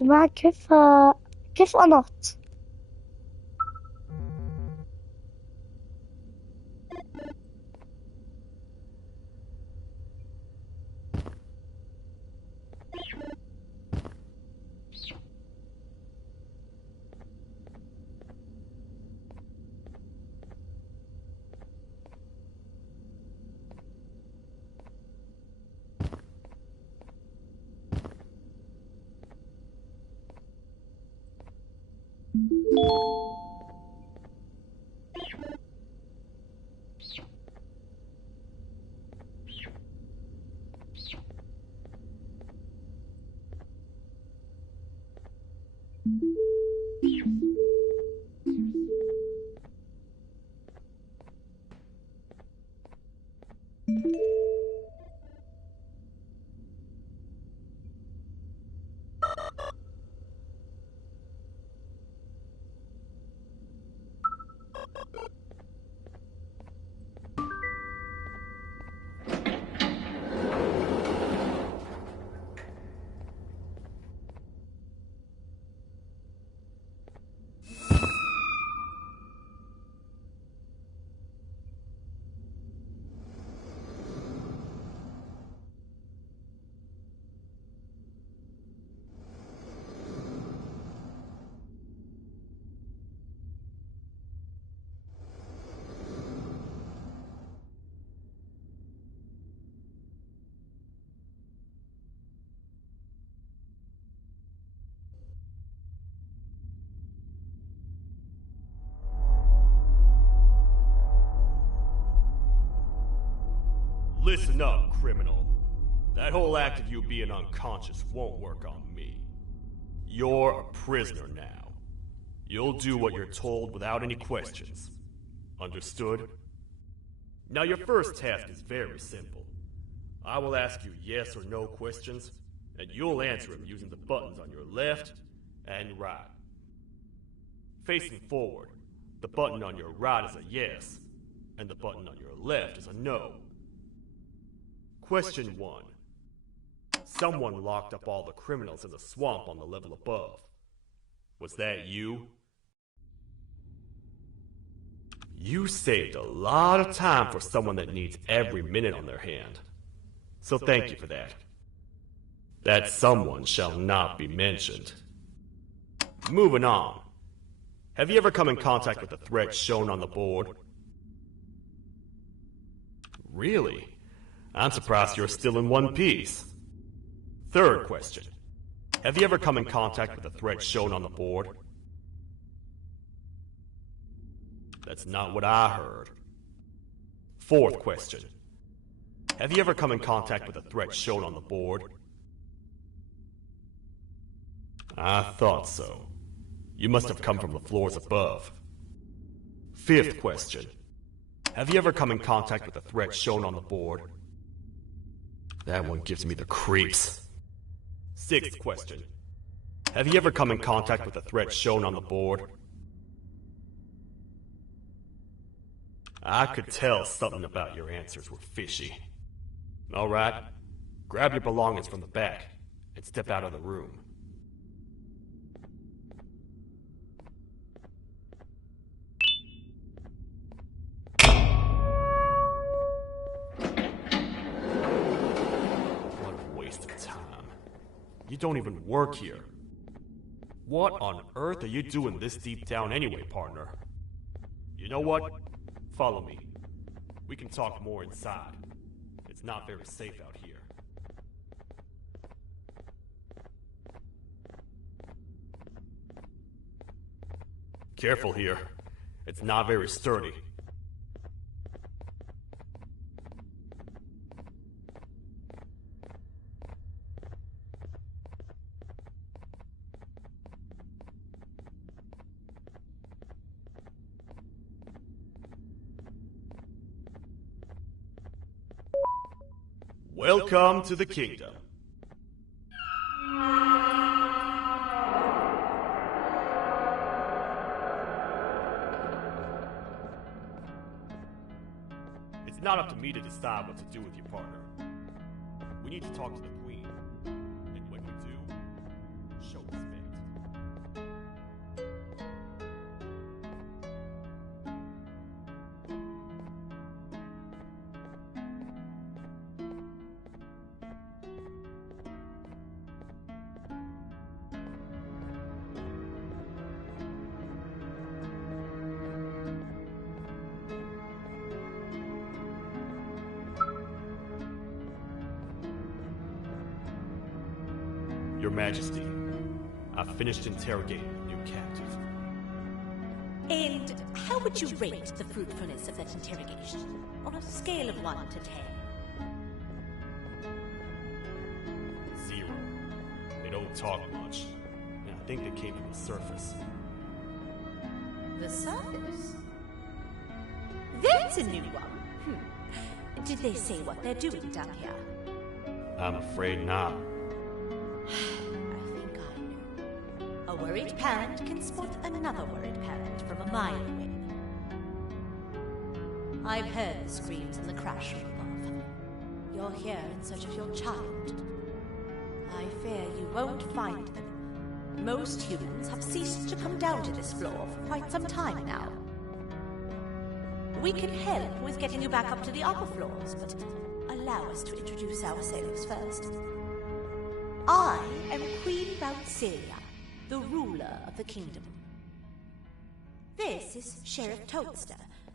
جماعة كيف أنط؟ Listen up, criminal. That whole act of you being unconscious won't work on me. You're a prisoner now. You'll do what you're told without any questions. Understood? Now your first task is very simple. I will ask you yes or no questions, and you'll answer them using the buttons on your left and right. Facing forward, the button on your right is a yes, and the button on your left is a no. Question 1. Someone locked up all the criminals in the swamp on the level above. Was that you? You saved a lot of time for someone that needs every minute on their hand. So thank you for that. That someone shall not be mentioned. Moving on. Have you ever come in contact with the threat shown on the board? Really? I'm surprised you're still in one piece. Third question. Have you ever come in contact with the threat shown on the board? That's not what I heard. Fourth question. Have you ever come in contact with the threat shown on the board? I thought so. You must have come from the floors above. Fifth question. Have you ever come in contact with the threat shown on the board? That one gives me the creeps. Sixth question. Have you ever come in contact with the threat shown on the board? I could tell something about your answers were fishy. All right, grab your belongings from the back and step out of the room. What a waste of time. You don't even work here. What on earth are you doing this deep down anyway, partner? You know what? Follow me. We can talk more inside. It's not very safe out here. Careful here. It's not very sturdy. Welcome to the kingdom. It's not up to me to decide what to do with your partner. We need to talk to the queen. And when we do, Show respect. Your Majesty, I've finished interrogating the new captive. And how would you rate the fruitfulness of that interrogation on a scale of 1 to 10? 0. They don't talk much, and I think they came from the surface. The surface? That's a new one. Did they say what they're doing down here? I'm afraid not. I think I know. A worried parent can spot another worried parent from a mile away. I've heard the screams in the crash room above. You're here in search of your child. I fear you won't find them. Most humans have ceased to come down to this floor for quite some time now. We can help with getting you back up to the upper floors, but allow us to introduce ourselves first. I am Queen Bouncelia, the ruler of the kingdom. This is Sheriff Toadster,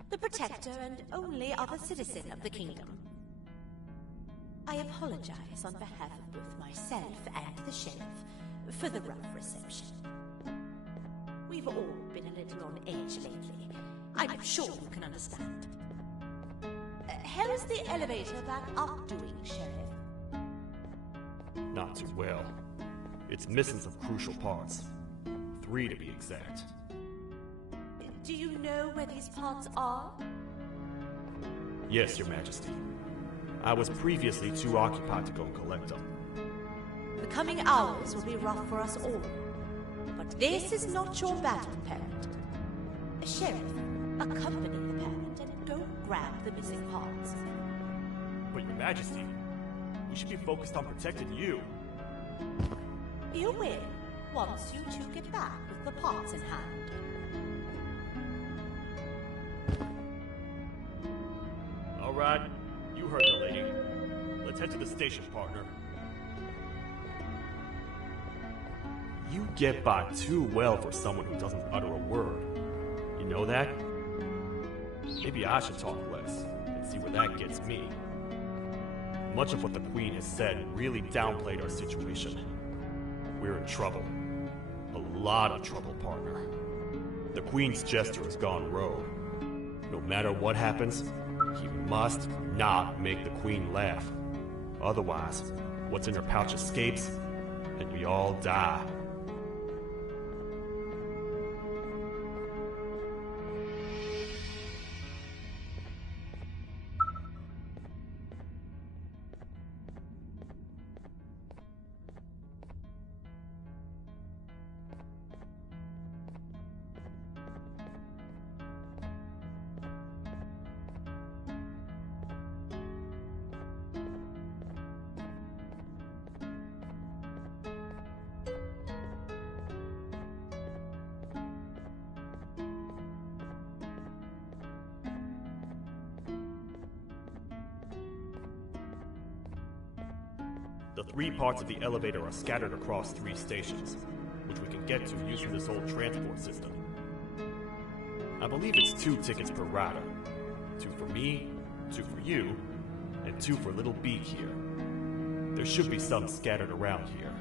the protector and only other citizen of the kingdom. I apologize on behalf of both myself and the sheriff for the rough reception. We've all been a little on edge lately. I'm sure you can understand. How's the elevator back up doing, Sheriff? Not too well. It's missing some crucial parts. 3 to be exact. Do you know where these parts are? Yes, Your Majesty. I was previously too occupied to go and collect them. The coming hours will be rough for us all. But this is not your battle, parent. Sheriff, accompany the parent and go grab the missing parts. But Your Majesty, we should be focused on protecting you. You will, once you two get back with the parts in hand. All right, you heard the lady. Let's head to the station, partner. You get by too well for someone who doesn't utter a word. You know that? Maybe I should talk less and see where that gets me. Much of what the Queen has said really downplayed our situation. We're in trouble. A lot of trouble, partner. The Queen's jester has gone rogue. No matter what happens, he must not make the Queen laugh. Otherwise, what's in her pouch escapes, and we all die. The 3 parts of the elevator are scattered across 3 stations, which we can get to using this old transport system. I believe it's 2 tickets per rider. 2 for me, 2 for you, and 2 for little Beak here. There should be some scattered around here.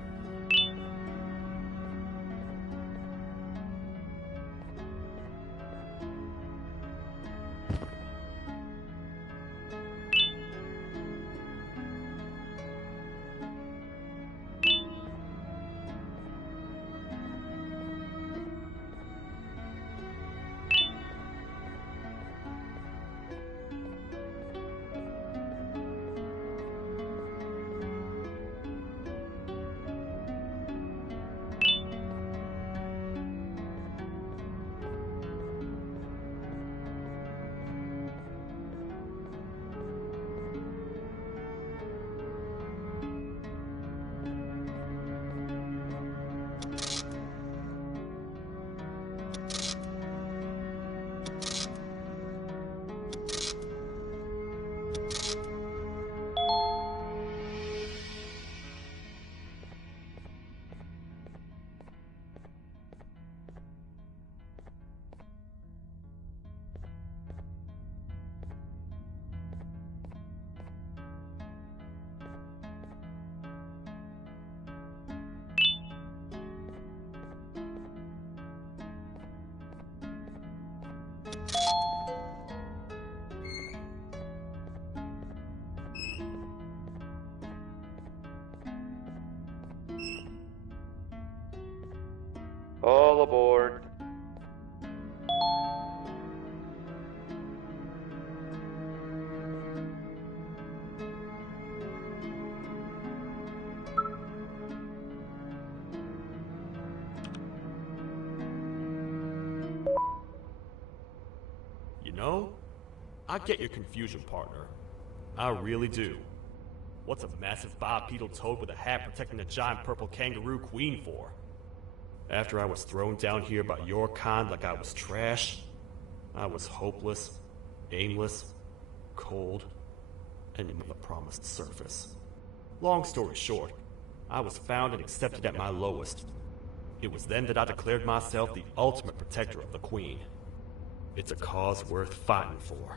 All aboard. You know, I get your confusion, partner. I really do. What's a massive bipedal toad with a hat protecting a giant purple kangaroo queen for? After I was thrown down here by your kind like I was trash, I was hopeless, aimless, cold, and in the promised surface. Long story short, I was found and accepted at my lowest. It was then that I declared myself the ultimate protector of the Queen. It's a cause worth fighting for.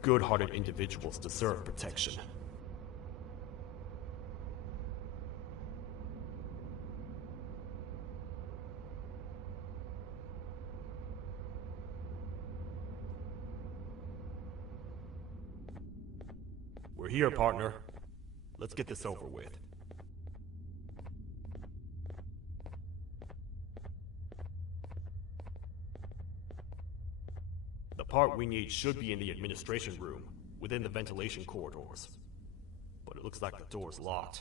Good-hearted individuals deserve protection. We're here, partner. Let's get this over with. The part we need should be in the administration room, within the ventilation corridors. But it looks like the door's locked.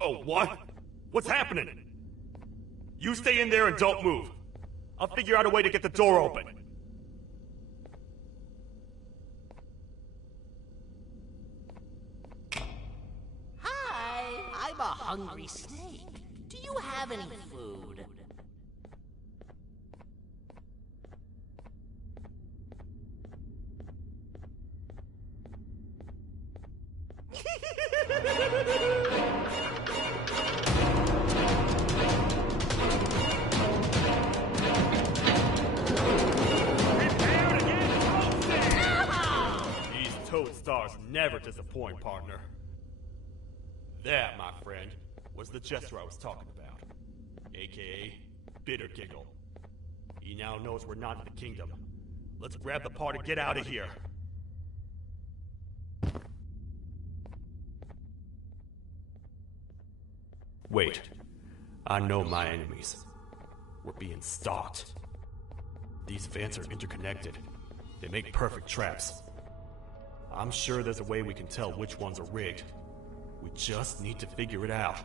Oh, what? What's happening? You stay in there and don't move. I'll figure out a way to get the door open. Hi, I'm a hungry snake. Do you have any food? These toad stars never disappoint, partner. That, my friend, was the jester I was talking about. AKA Bitter Giggle. He now knows we're not in the kingdom. Let's grab the part and get out of here. Wait. I know my enemies. We're being stalked. These vents are interconnected. They make perfect traps. I'm sure there's a way we can tell which ones are rigged. We just need to figure it out.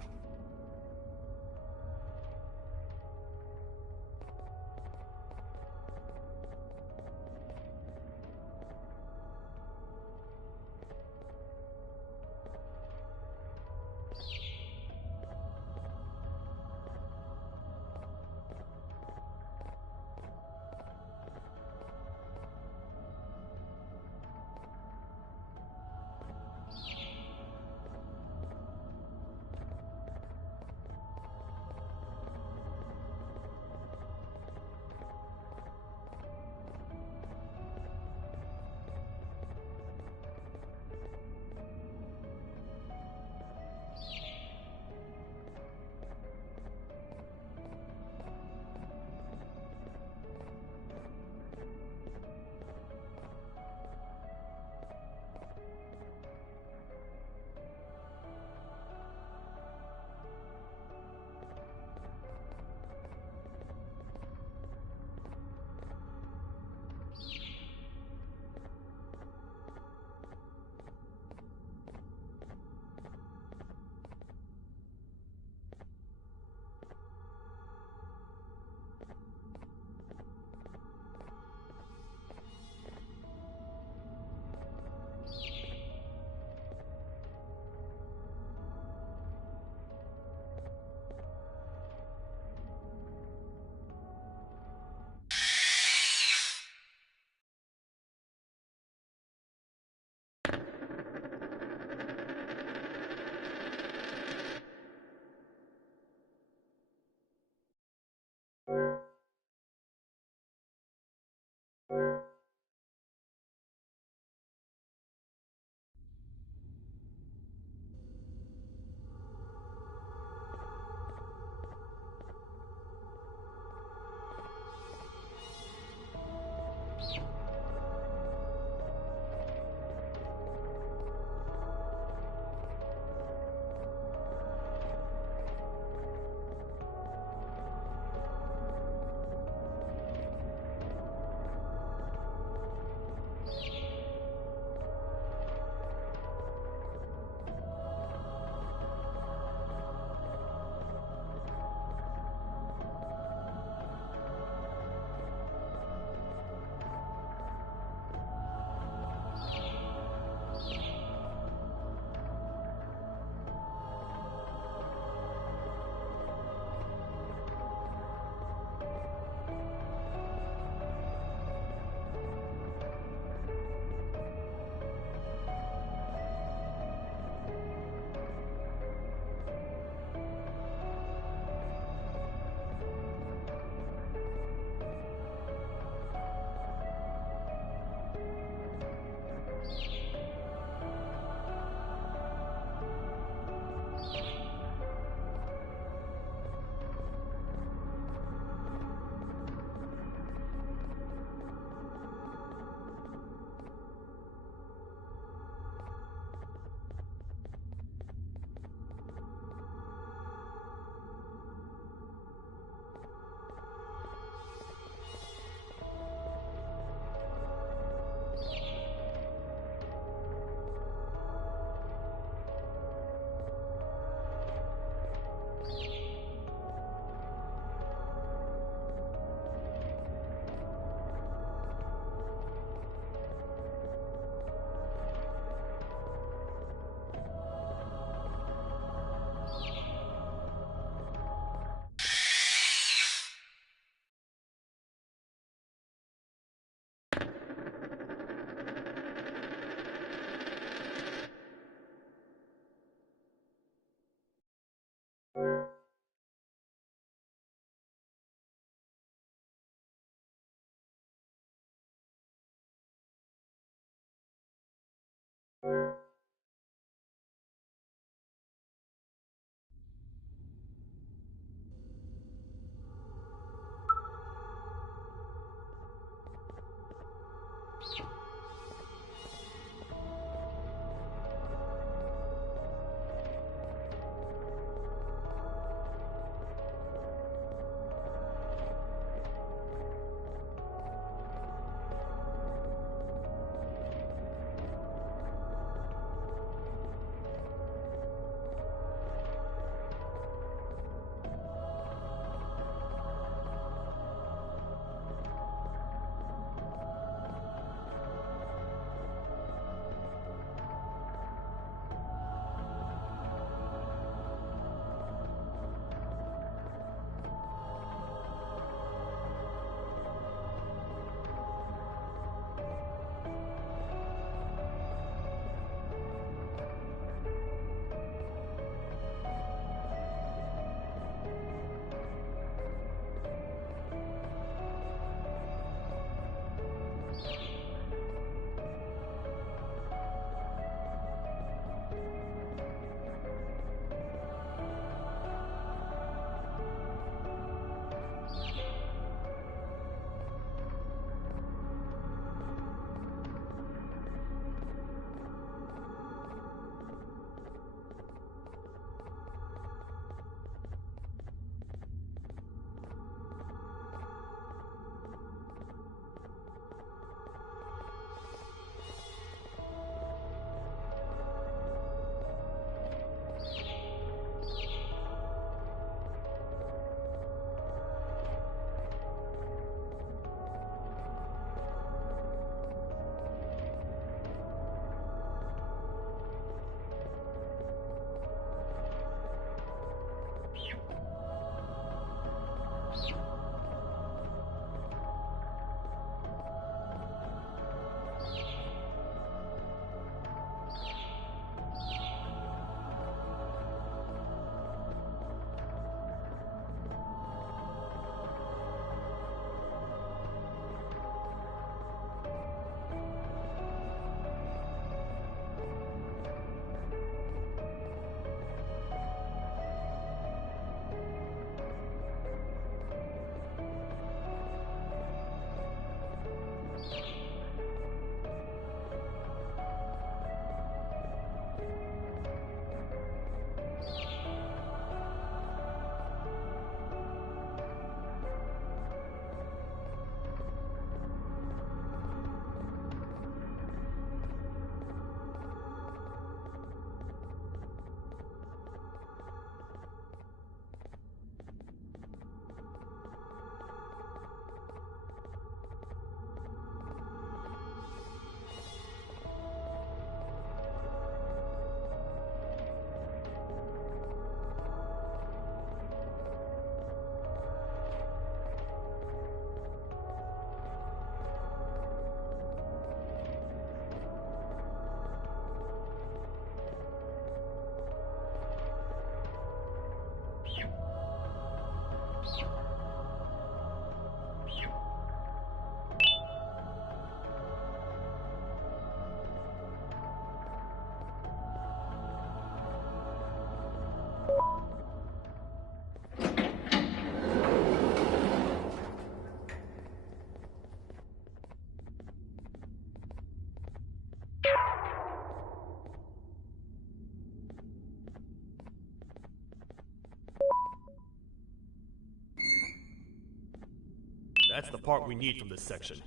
That's the part we need from this section.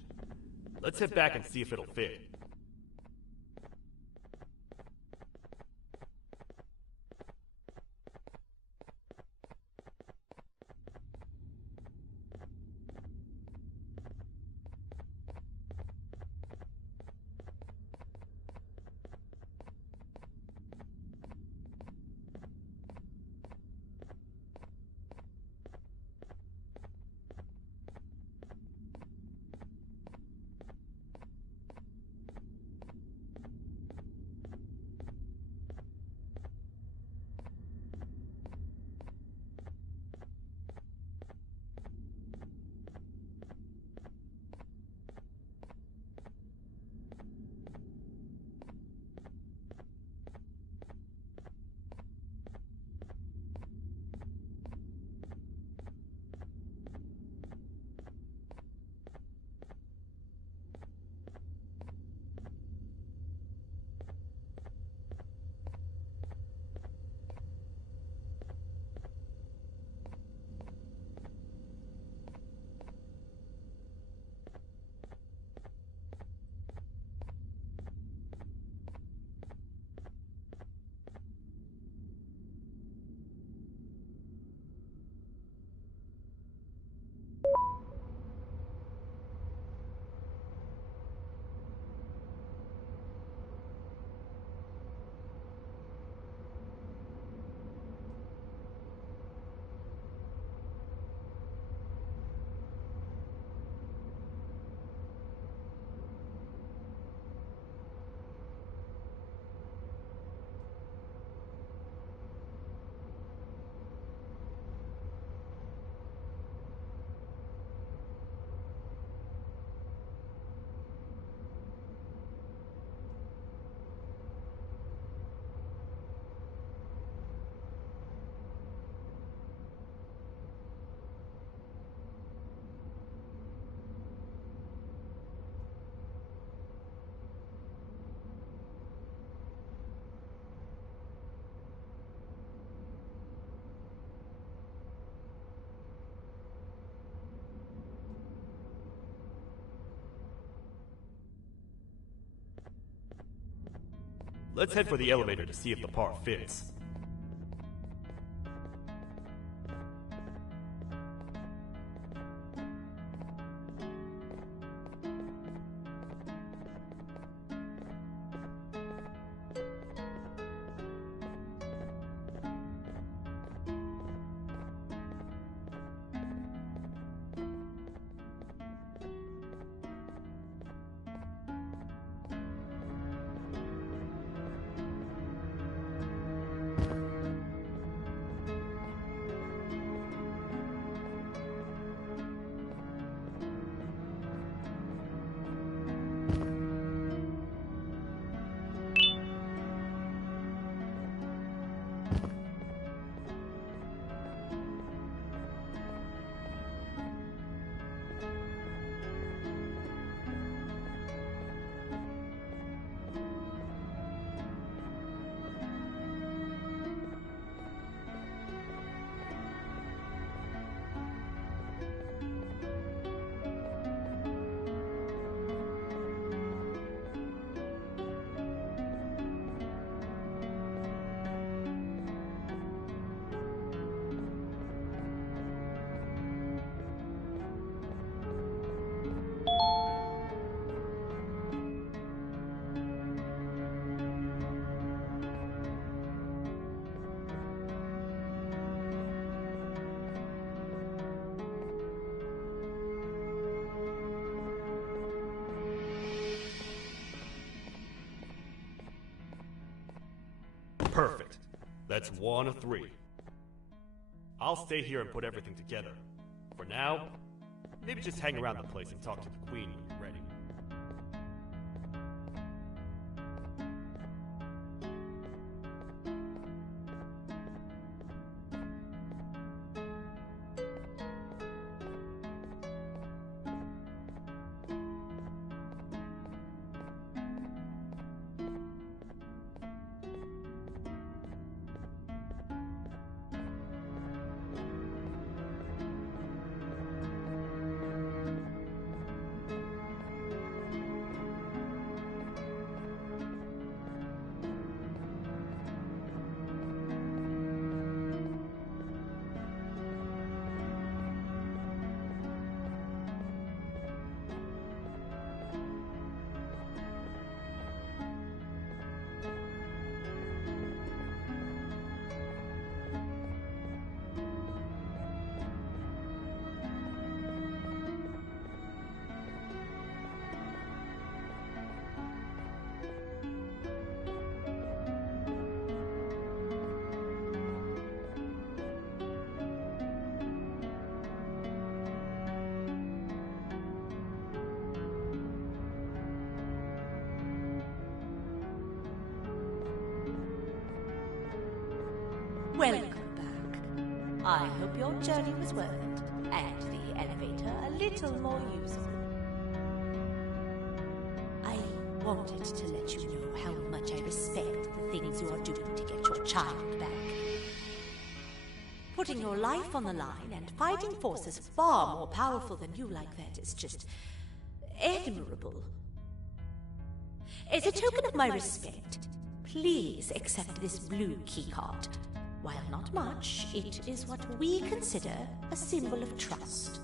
Let's head back and see if it'll fit. Let's head for the elevator to see if the part fits. Perfect. That's 1 of 3. I'll stay here and put everything together. For now, maybe just hang around the place and talk to the Queen when you're ready. I hope your journey was worth it, and the elevator a little more usable. I wanted to let you know how much I respect the things you are doing to get your child back. Putting your life on the line and fighting forces far more powerful than you like that is just admirable. As a token of my respect, please accept this blue keycard. While not much, it is what we consider a symbol of trust.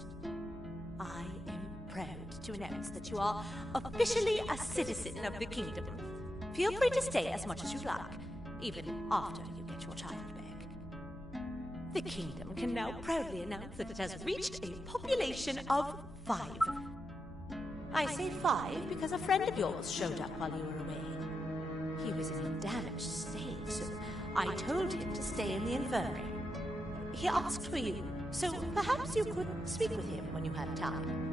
I am proud to announce that you are officially a citizen of the kingdom. Feel free to stay as much as you like, even after you get your child back. The kingdom can now proudly announce that it has reached a population of 5. I say 5 because a friend of yours showed up while you were away. He was in a damaged state, so I told him to stay in the infirmary. He asked for you, so perhaps you could speak with him when you have time.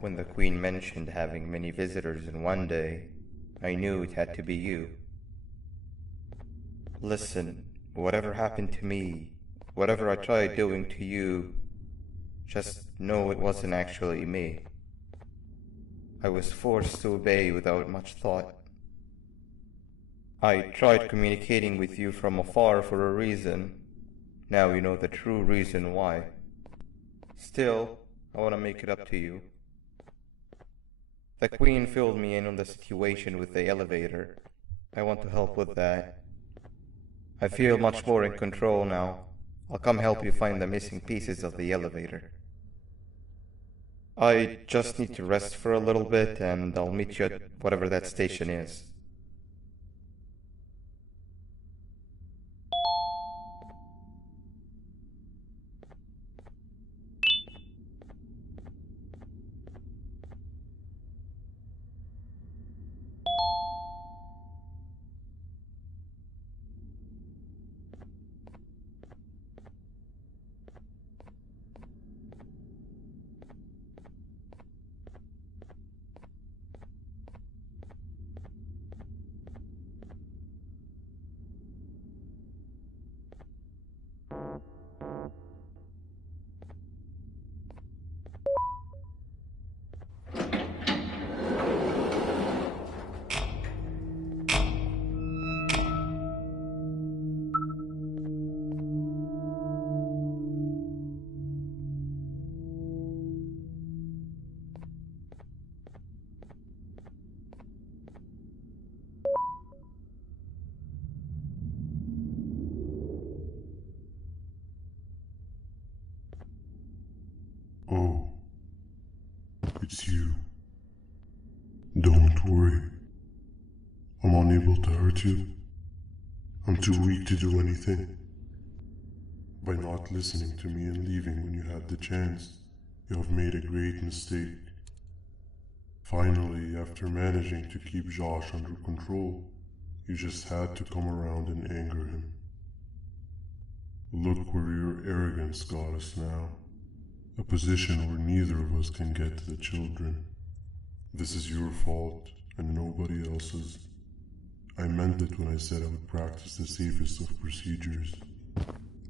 When the Queen mentioned having many visitors in one day, I knew it had to be you. Listen, whatever happened to me, whatever I tried doing to you, just know it wasn't actually me. I was forced to obey without much thought. I tried communicating with you from afar for a reason. Now you know the true reason why. Still, I want to make it up to you. The Queen filled me in on the situation with the elevator. I want to help with that. I feel much more in control now. I'll come help you find the missing pieces of the elevator. I just need to rest for a little bit and I'll meet you at whatever that station is. Oh, it's you. Don't worry. I'm unable to hurt you. I'm too weak to do anything. By not listening to me and leaving when you had the chance, you have made a great mistake. Finally, after managing to keep Josh under control, you just had to come around and anger him. Look where your arrogance got us now. A position where neither of us can get to the children. This is your fault, and nobody else's. I meant it when I said I would practice the safest of procedures.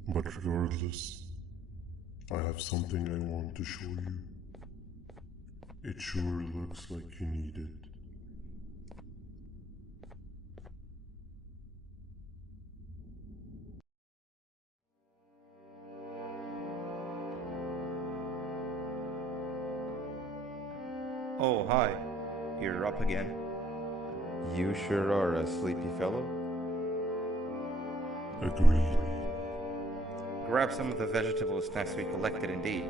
But regardless, I have something I want to show you. It sure looks like you need it. Oh, hi. You're up again. You sure are a sleepy fellow. Agreed. Grab some of the vegetable snacks we collected indeed.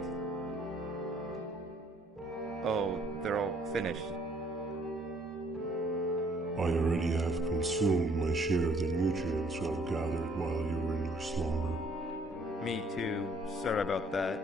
Oh, they're all finished. I already have consumed my share of the nutrients you have gathered while you were in your slumber. Me too. Sorry about that.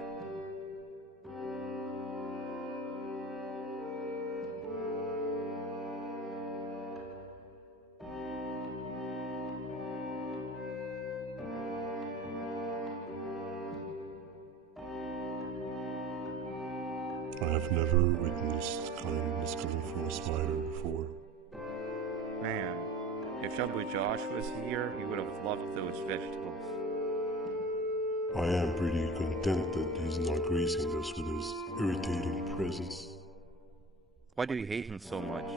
I have never witnessed kindness coming from a spider before. Man, if Shabu Josh was here, he would have loved those vegetables. I am pretty content that he's not gracing us with his irritating presence. Why do you hate him so much?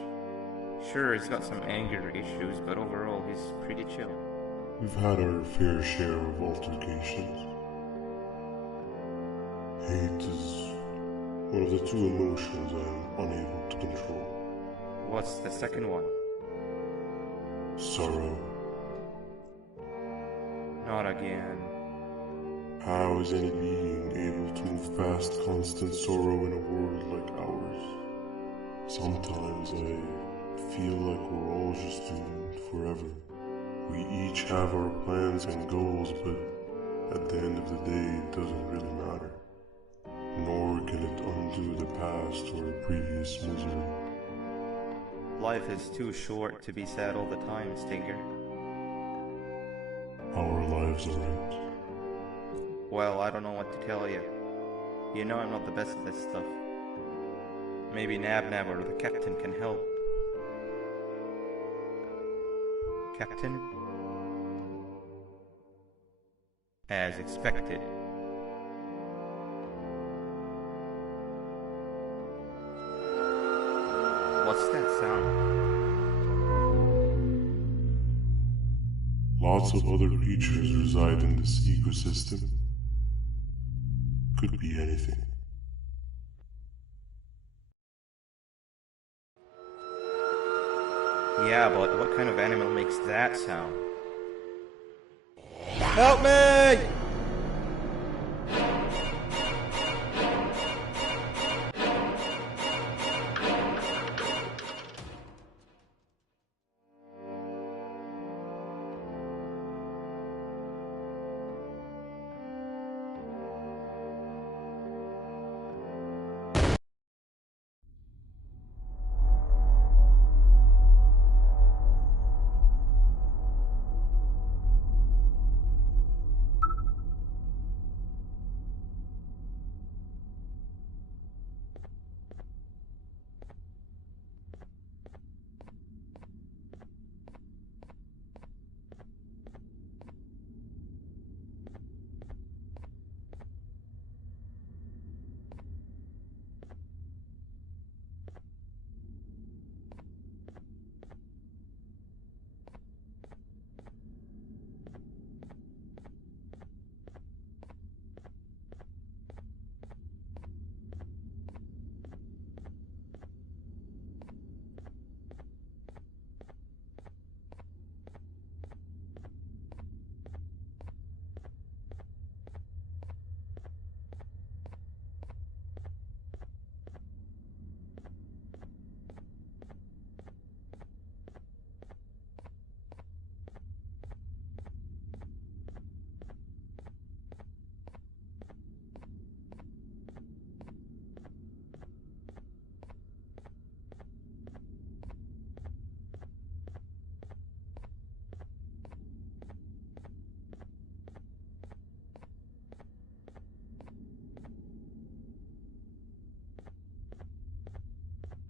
Sure, he's got some anger issues, but overall he's pretty chill. We've had our fair share of altercations. Hate is one of the two emotions I am unable to control. What's the second one? Sorrow. Not again. How is any being able to move past constant sorrow in a world like ours? Sometimes I feel like we're all just doomed forever. We each have our plans and goals, but at the end of the day, it doesn't really matter. Nor can it undo the past or previous misery. Life is too short to be sad all the time, Stinger. Our lives aren't. Well, I don't know what to tell you. You know I'm not the best at this stuff. Maybe Nab or the captain can help. Captain? As expected. What's that sound? Lots of other creatures reside in this ecosystem. Could be anything. Yeah, but what kind of animal makes that sound? Help me!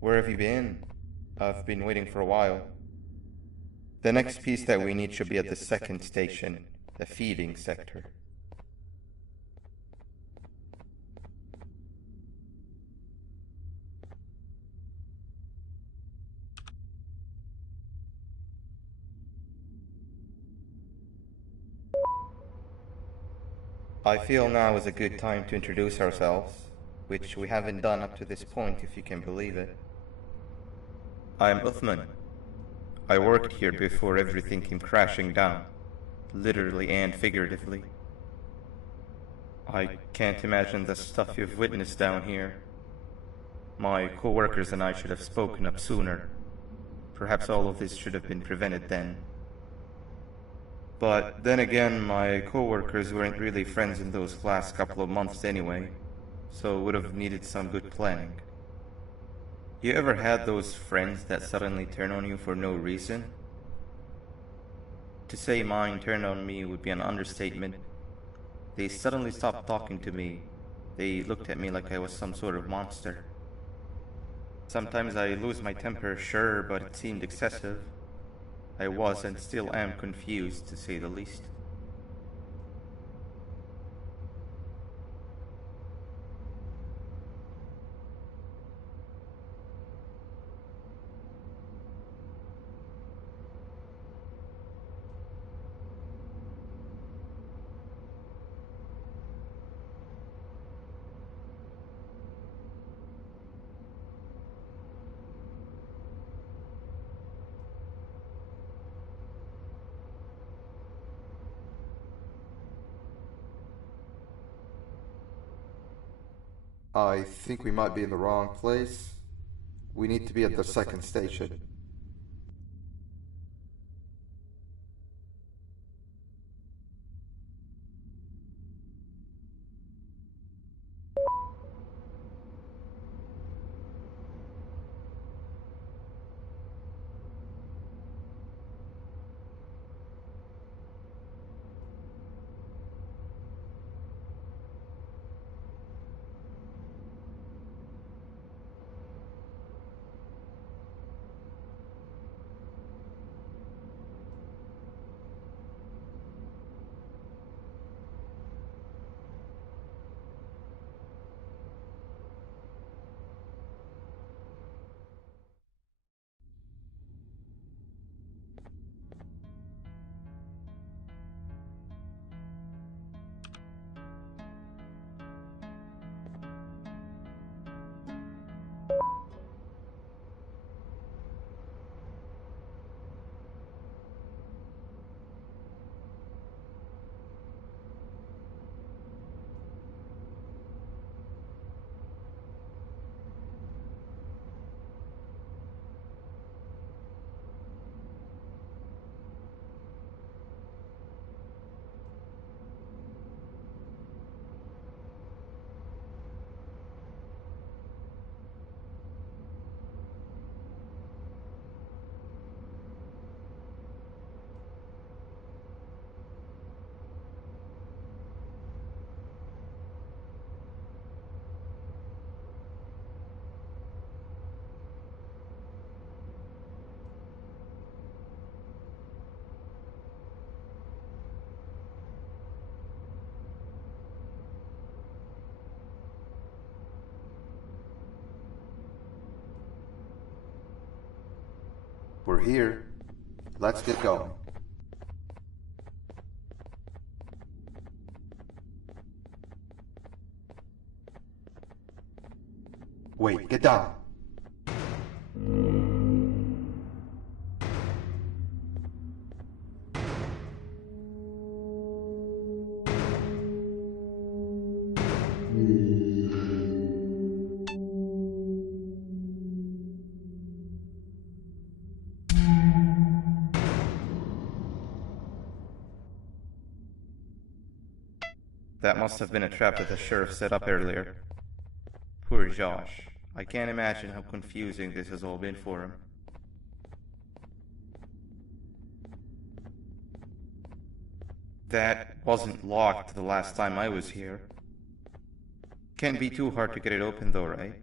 Where have you been? I've been waiting for a while. The next piece that we need should be at the second station, the feeding sector. I feel now is a good time to introduce ourselves, which we haven't done up to this point if you can believe it. I'm Uthman. I worked here before everything came crashing down, literally and figuratively. I can't imagine the stuff you've witnessed down here. My co-workers and I should have spoken up sooner. Perhaps all of this should have been prevented then. But then again, my co-workers weren't really friends in those last couple of months anyway, so would have needed some good planning. You ever had those friends that suddenly turn on you for no reason? To say mine turned on me would be an understatement. They suddenly stopped talking to me. They looked at me like I was some sort of monster. Sometimes I lose my temper, sure, but it seemed excessive. I was and still am confused, to say the least. I think we might be in the wrong place. We need to be at the second station. We're here. Let's get going. Wait, get down. That must have been a trap that the sheriff set up earlier. Poor Josh. I can't imagine how confusing this has all been for him. That wasn't locked the last time I was here. Can't be too hard to get it open though, right?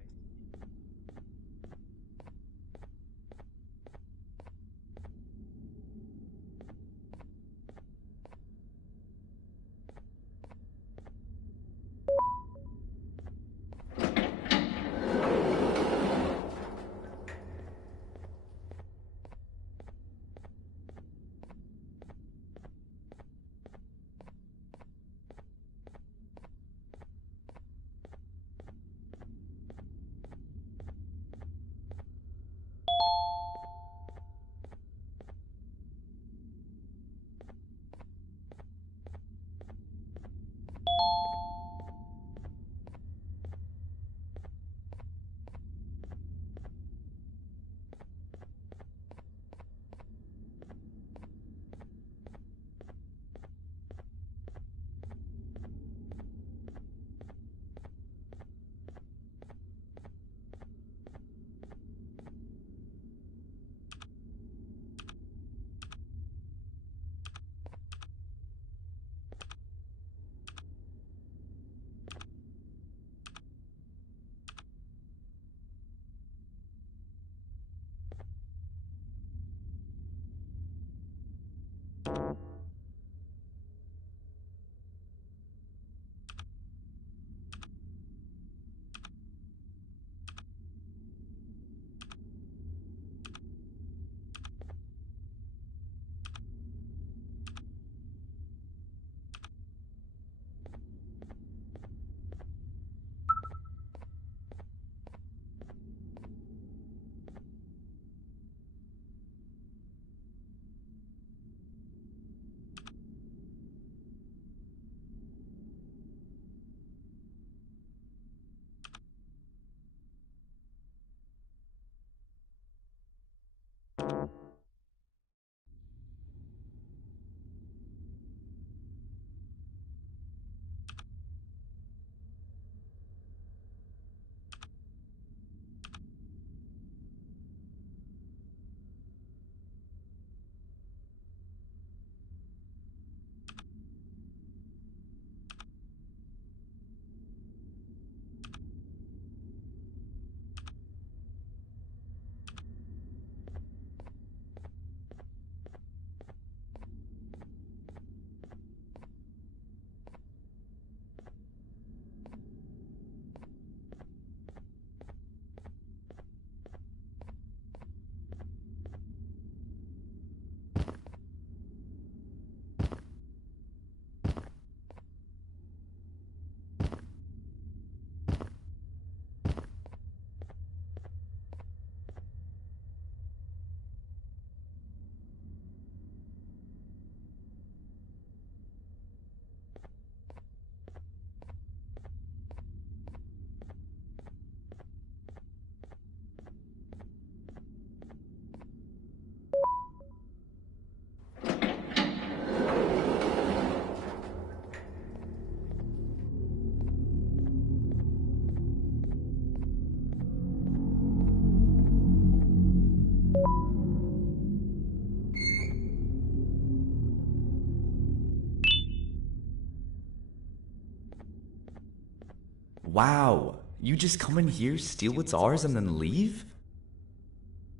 Wow, you just come in here, steal what's ours, and then leave?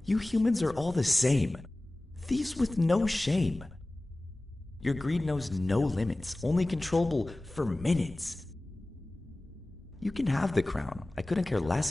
You humans are all the same. Thieves with no shame. Your greed knows no limits, only controllable for minutes. You can have the crown. I couldn't care less